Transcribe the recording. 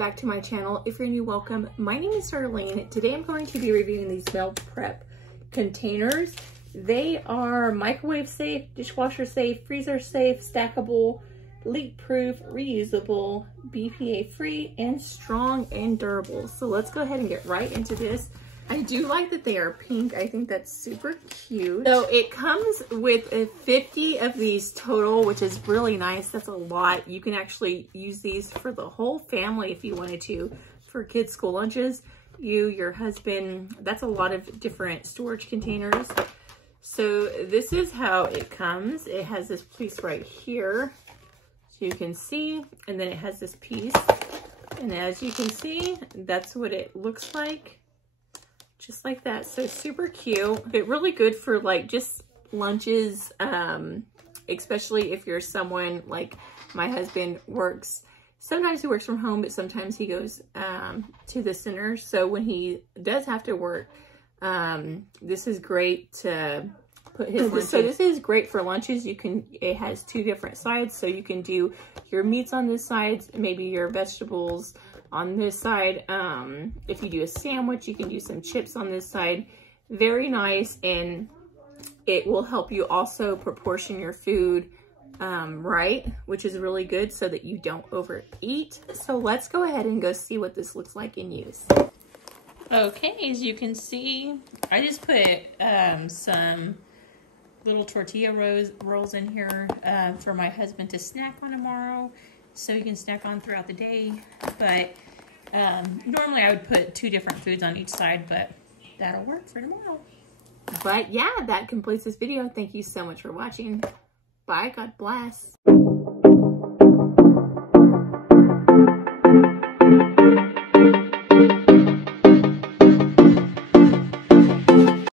back to my channel. If you're new, welcome. My name is Darlene. Today I'm going to be reviewing these meal prep containers. They are microwave safe, dishwasher safe, freezer safe, stackable, leak proof, reusable, BPA-free, and strong and durable. So let's go ahead and get right into this. I do like that they are pink. I think that's super cute. So it comes with 50 of these total, which is really nice. That's a lot. You can actually use these for the whole family if you wanted to, for kids' school lunches. You, your husband, that's a lot of different storage containers. So this is how it comes. It has this piece right here, so you can see, and then it has this piece. And as you can see, that's what it looks like. Just like that. So super cute, but really good for like just lunches, especially if you're someone like my husband works. Sometimes he works from home, but sometimes he goes to the center. So when he does have to work, this is great to put his lunches. So this is great for lunches. You can, it has two different sides, so you can do your meats on this side, maybe your vegetables on this side. If you do a sandwich, you can do some chips on this side. Very nice, and it will help you also proportion your food right, which is really good so that you don't overeat. So let's go ahead and go see what this looks like in use. Okay, as you can see, I just put some little tortilla rolls in here for my husband to snack on tomorrow, so he can snack on throughout the day. But normally I would put two different foods on each side, but that'll work for tomorrow. But yeah, that completes this video. Thank you so much for watching. Bye, God bless.